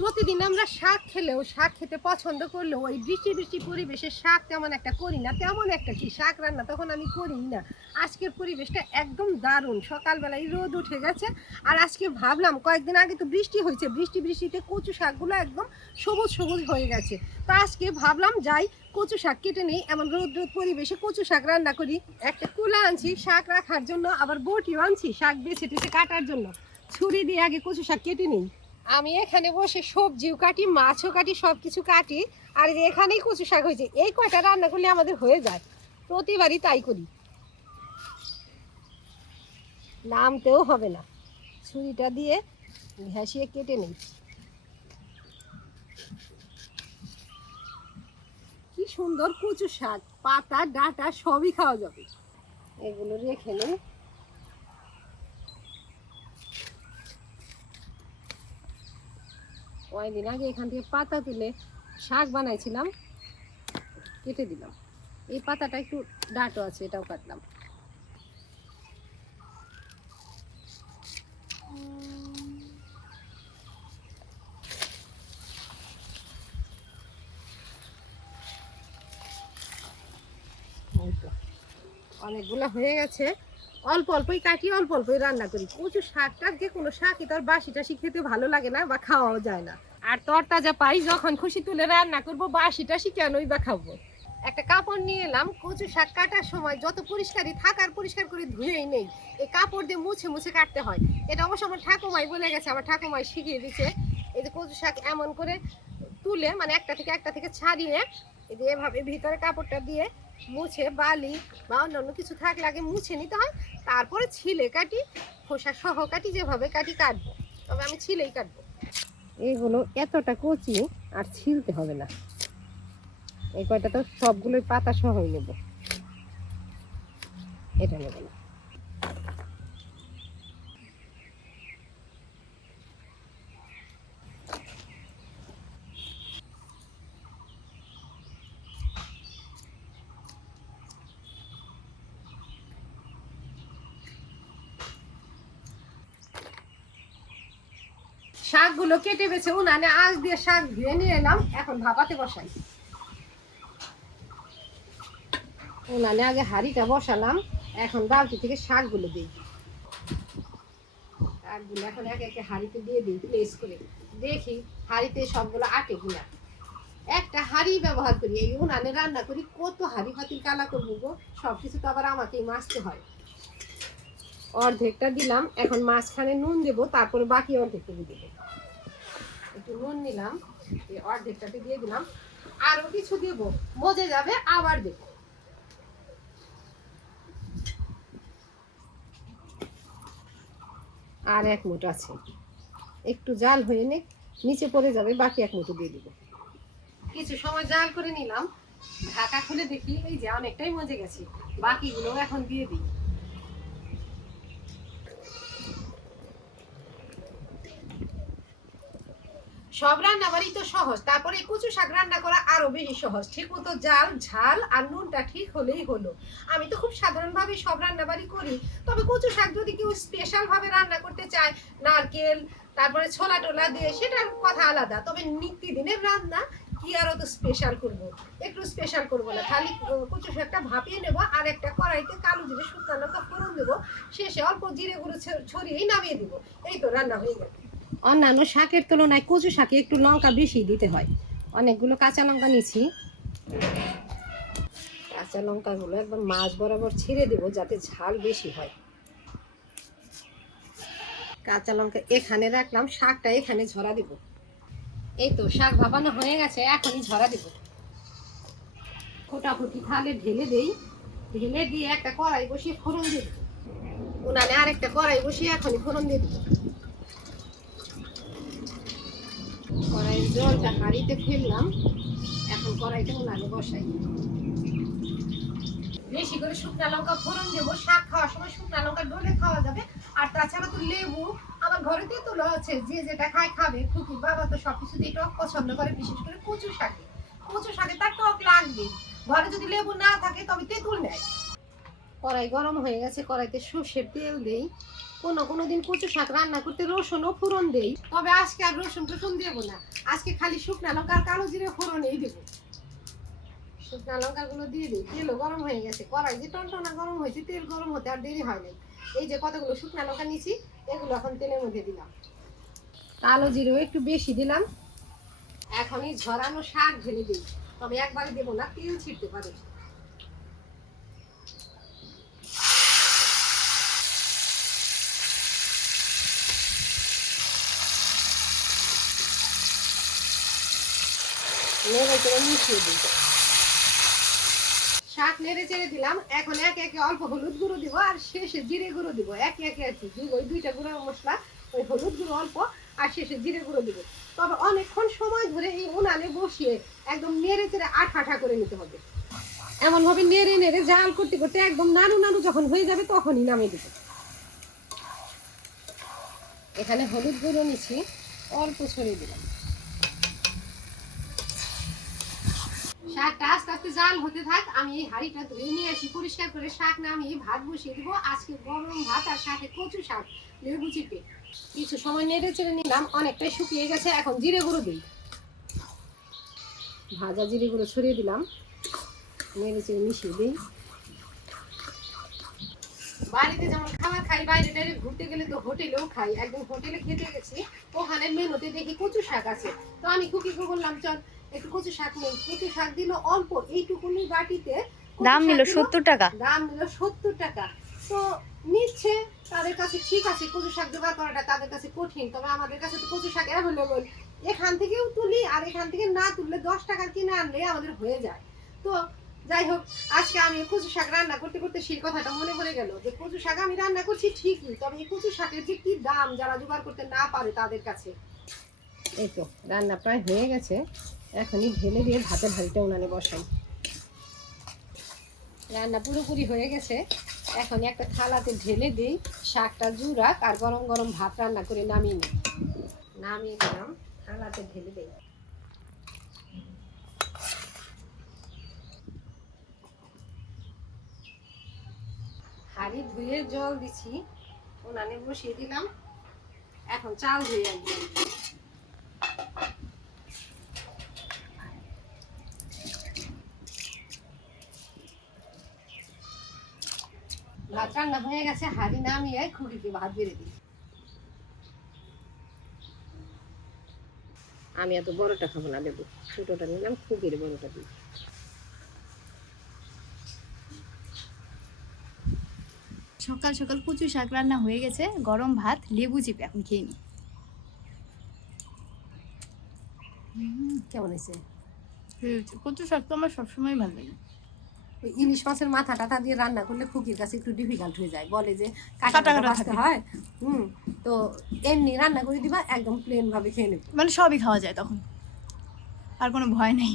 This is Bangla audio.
প্রতিদিন আমরা শাক খেলেও শাক খেতে পছন্দ করলেও ওই বৃষ্টি বৃষ্টি পরিবেশে শাক তেমন একটা করি না, তেমন একটা কি শাক রান্না তখন আমি করি না। আজকের পরিবেশটা একদম দারুণ, সকালবেলায় রোদ উঠে গেছে। আর আজকে ভাবলাম, কয়েকদিন আগে তো বৃষ্টি হয়েছে, বৃষ্টিতে কচু শাকগুলো একদম সবুজ সবুজ হয়ে গেছে। তো আজকে ভাবলাম যাই কচু শাক কেটে নেই, এমন রোদ রোদ পরিবেশে কচু শাক রান্না করি। একটা কুলা আনছি শাক রাখার জন্য, আবার বটিও আনছি শাক বেছে টেছে কাটার জন্য। ছুরি দিয়ে আগে কচু শাক কেটে নিই। আমি এখানে বসে সবজিও কাটি, মাছও কাটি, সব কিছু কাটি। আর এখানেই কচু শাক হয়েছে, এই কয়টা রান্না করলে আমাদের হয়ে যায়, প্রতিবারই তাই করি, নামতেও হবে না। ছুরিটা দিয়ে ঘাসিয়ে কেটে নেই। কি সুন্দর কচু শাক, পাতা ডাঁটা সবই খাওয়া যাবে। এগুলো রেখে নেই। কয়েকদিন আগে এখান থেকে পাতা তুলে শাক বানাইছিলাম, কেটে দিলাম। এই পাতাটা একটু ডাঁটো আছে, এটাও কাটলাম। অনেকগুলো হয়ে গেছে, অল্প অল্পই কাটি, অল্প অল্পই রান্না করি। কচু শাকটার যে কোনো শাকই তার বাসি টাসি খেতে ভালো লাগে না বা খাওয়াও যায় না। আর তরতাজা পাই, যখন খুশি তুলে রান্না করবো, বাসি টাসি কেনই বা খাবো। একটা কাপড় নিয়ে এলাম, কচু শাক কাটার সময় যত পরিষ্কারই থাক আর পরিষ্কার করে ধুয়েই নেই, এই কাপড় দিয়ে মুছে মুছে কাটতে হয়। এটা অবশ্য আমার ঠাকুমাই বলে গেছে, আমার ঠাকুমাই শিখিয়ে দিচ্ছে। এই যে কচু শাক এমন করে তুলে, মানে একটা থেকে ছাড়িয়ে, এই যে এভাবে ভিতরে কাপড়টা দিয়ে মুছে, বালি বা অন্যান্য কিছু থাকলে আগে মুছে নিতে হয়, তারপরে ছিলে কাটি, খোসা সহ কাটি, যেভাবে কাটি কাটবো। তবে আমি ছিলেই কাটবো। এইগুলো এতটা কচি, আর ছিলতে হবে না। এই কয়টা তো সবগুলোই পাতা সহই নেব, এটা নেব না। শাকগুলো কেটে বেছে উনানে আঁচ দিয়ে শাক ধুয়ে নিয়ে এলাম, এখন ভাপাতে বসাই। উনানে আগে হাঁড়িটা বসালাম, এখন বালতি থেকে শাকগুলো দিই। শাকগুলো এখন একে একে হাঁড়িতে দিয়ে দিই প্লেস করে, দেখি হাঁড়িতে সবগুলো আটে কিনা। একটা হাঁড়ি ব্যবহার করি, এই উনানে রান্না করি, কত হাঁড়ি পাতিল কালা করবো গো, সবকিছু তো আবার আমাকেই মাজতে হয়। অর্ধেকটা দিলাম, এখন মাঝখানে নুন দেবো, তারপরে বাকি অর্ধেকটা দেবো। একটু নুন নিলাম, এই অর্ধেকটাতে দিয়ে দিলাম। আরো কিছু দেবো, মজে যাবে, আবার দেবো। আর এক মুঠ আছে, একটু জাল হয়ে নে, নিচে পড়ে যাবে, বাকি এক মুঠো দিয়ে দিব। কিছু সময় জাল করে নিলাম, ঢাকা খুলে দেখি, এই যে অনেকটাই মজে গেছে। বাকিগুলো এখন দিয়ে দিই। সব রান্না বাড়ি তো সহজ, তারপরে কচু শাক রান্না করা আরো বেশি সহজ। ঠিক মতো জাল ঝাল আর নুনটা ঠিক হলেই হলো। আমি তো খুব সাধারণ ভাবে সব রান্না বাড়ি করি, তবে কচু শাক যদি কেউ স্পেশাল ভাবে রান্না করতে চায়, নারকেল তারপরে ছোলা টোলা দিয়ে, সেটার কথা আলাদা। তবে নিত্যদিনের রান্না কি আর অত স্পেশাল করব, একটু স্পেশাল করবো না, খালি কচু শাকটা ভাপিয়ে নেবো, আর একটা কড়াইতে কালো জিরে শুকনো লঙ্কা ফোড়ন দেবো, শেষে অল্প জিরে গুঁড়ো ছড়িয়েই নামিয়ে দেবো। এই তো রান্না হয়ে গেল। অন্যান্য শাকের তুলনায় কচু শাকে একটু লঙ্কা বেশি দিতে হয়। অনেকগুলো কাঁচা লঙ্কা নিচ্ছি, কাঁচা লঙ্কাগুলো একবার মাছ বরাবর ছিঁড়ে দেবো যাতে ঝাল বেশি হয়। কাঁচা লঙ্কা এখানে রাখলাম, শাকটা এখানে ঝরা দেব। এই তো শাক ভাপানো হয়ে গেছে, এখনই ঝরা দেব। ফোটাফুটি থালে ঢেলে দেই, ঢেলে দিয়ে একটা কড়াই বসিয়ে ফোড়ন দিয়ে দেবো। উনানে আরেকটা কড়াই বসিয়ে এখনই ফোড়ন দিয়ে দেবো। কড়াইয়ের জলটা হাঁড়িতে ফেললাম, এখন কড়াইটা উনানে বসাই। বেশি করে শুকনা লঙ্কা ফোড়ন দেবো, শাক খাওয়ার সময় শুকনা লঙ্কা ডলে খাওয়া যাবে। আর তাছাড়া তো লেবু আমার ঘরে তেঁতুল আছে, যে যেটা খায় খাবে। খুকির বাবা তো সবকিছুতেই টক পছন্দ করে, বিশেষ করে কচু শাকে। কচু শাকে তার টক লাগবে, ঘরে যদি লেবু না থাকে তবে তেঁতুল নেয়। কড়াই গরম হয়ে গেছে, কড়াইতে সর্ষের তেল দেই। কোনো দিন কচু শাক রান্না করতে রসুনও ফোড়ন দেই, তবে আজকে আর রসুন টসুন দেবো না। আজকে খালি শুকনা লঙ্কা আর কালো জিরে ফোড়নেই দেবো। শুকনা লঙ্কাগুলো দিয়ে দিই। তেলও গরম হয়ে গেছে, কড়াই যে টনটনা গরম হয়েছে, তেল গরম হতে আর দেরি হয় নাই। এই যে কতগুলো শুকনা লঙ্কা নিয়েছি, এগুলো এখন তেলের মধ্যে দিলাম। কালো জিরেও একটু বেশি দিলাম। এখনই ঝরানো শাক ঢেলে দিই, তবে একবারে দেবো না, তেল ছিটতে পারে। নেড়ে চেড়ে মিশিয়ে দিই। শাক নেড়ে চেড়ে দিলাম। এখন একে একে অল্প হলুদ গুঁড়ো দিব আর শেষে জিরে গুঁড়ো দিব। একে একে আর কি, ওই দুইটা গুঁড়ো মশলা, ওই হলুদ গুঁড়ো অল্প আর শেষে জিরে গুঁড়ো দিব। তবে অনেকক্ষণ সময় ধরে এই উনানে বসিয়ে একদম নেড়ে চেড়ে আঠা করে নিতে হবে। এমন ভাবে নেড়ে নেড়ে জাল করতে করতে একদম নাড়ু নাড়ু যখন হয়ে যাবে তখনই নামিয়ে দিব। এখানে হলুদ গুঁড়ো নিচ্ছি, অল্প ছড়িয়ে দিলাম। শাকটা আস্তে আস্তে জাল হতে থাক, আমি এই হাঁড়িটা ধুয়ে নিয়ে আসি পরিষ্কার করে। শাক নামিয়ে ভাত বসিয়ে দিব। আজকে গরম ভাত আর সাথে কচু শাক, লেবু চিপে। কিছু সময় নেড়ে চেড়ে নিলাম, অনেকটাই শুকিয়ে গেছে। এখন জিরে গুঁড়ো দিই। ভাজা জিরে গুঁড়ো ছড়িয়ে দিলাম, নেড়ে চেড়ে মিশিয়ে দিই। বাড়িতে যেমন খাবার খাই, বাইরে টাইরে ঘুরতে গেলে তো হোটেলেও খাই। একদম হোটেলে খেতে গেছি, ওখানে মেনুতে দেখি কচু শাক আছে। তো আমি কুকিকে বললাম চল একটু কচু শাক নেই। কচু শাক দিল অল্প, এইটুকুনি বাটিতে। দাম নিল 70 টাকা। দাম নিল 70 টাকা। তো নিচ্ছে, তাদের কাছে ঠিক আছে। কচু শাক জোগাড় করাটা তাদের কাছে কঠিন, তবে আমাদের কাছে তো কচু শাক অ্যাভেলেবল। এখান থেকেও তুলি আর এখান থেকে না তুললে 10 টাকার কিনে আনলে আমাদের হয়ে যায়। তো যাই হোক, আজকে আমি কচু শাক রান্না করতে করতে সেই কথাটা মনে পড়ে গেল যে কচু শাক আমি রান্না করছি ঠিকই, তবে এই কচু শাকের যে কি দাম যারা জোগাড় করতে না পারে তাদের কাছে। এই তো রান্না প্রায় হয়ে গেছে, এখনই ঢেলে দিয়ে ভাতের হাঁড়িটা উনানে বসাই। রান্না পুরোপুরি হয়ে গেছে, এখন একটা থালাতে ঢেলে দিই। শাকটা জুড়াক আর গরম গরম ভাত রান্না করে নামিয়ে নিই। নামিয়ে দিলাম, থালাতে ঢেলে দিই। হাঁড়ি ধুয়ে জল দিছি, উনানে বসিয়ে দিলাম। এখন চাল ধুয়ে আনবো। ভাত রান্না হয়ে গেছে, হাঁড়ি নামিয়ে খুঁটিতে ভাত বেড়ে দিই। আমি এত বড়টা খাবো না, দেবো ছোটটা নিলাম, খুবির বড়টা দিই। সকাল সকাল কচু শাক রান্না হয়ে গেছে, গরম ভাত, লেবু চিপে এখন খেয়ে নি। কেমন হয়েছে? কচু শাক তো আমার সবসময় ভালো লাগে। ওই ইলিশ মাছের মাথা টাথা দিয়ে রান্না করলে খুকির কাছে একটু ডিফিকাল্ট হয়ে যায়, বলে যে কাটা কাটা কাটা বাছতে হয়। তো এমনি রান্না করে দিবা, একদম প্লেন ভাবে খেয়ে নেবে। মানে সবই খাওয়া যায় তখন, আর কোনো ভয় নেই।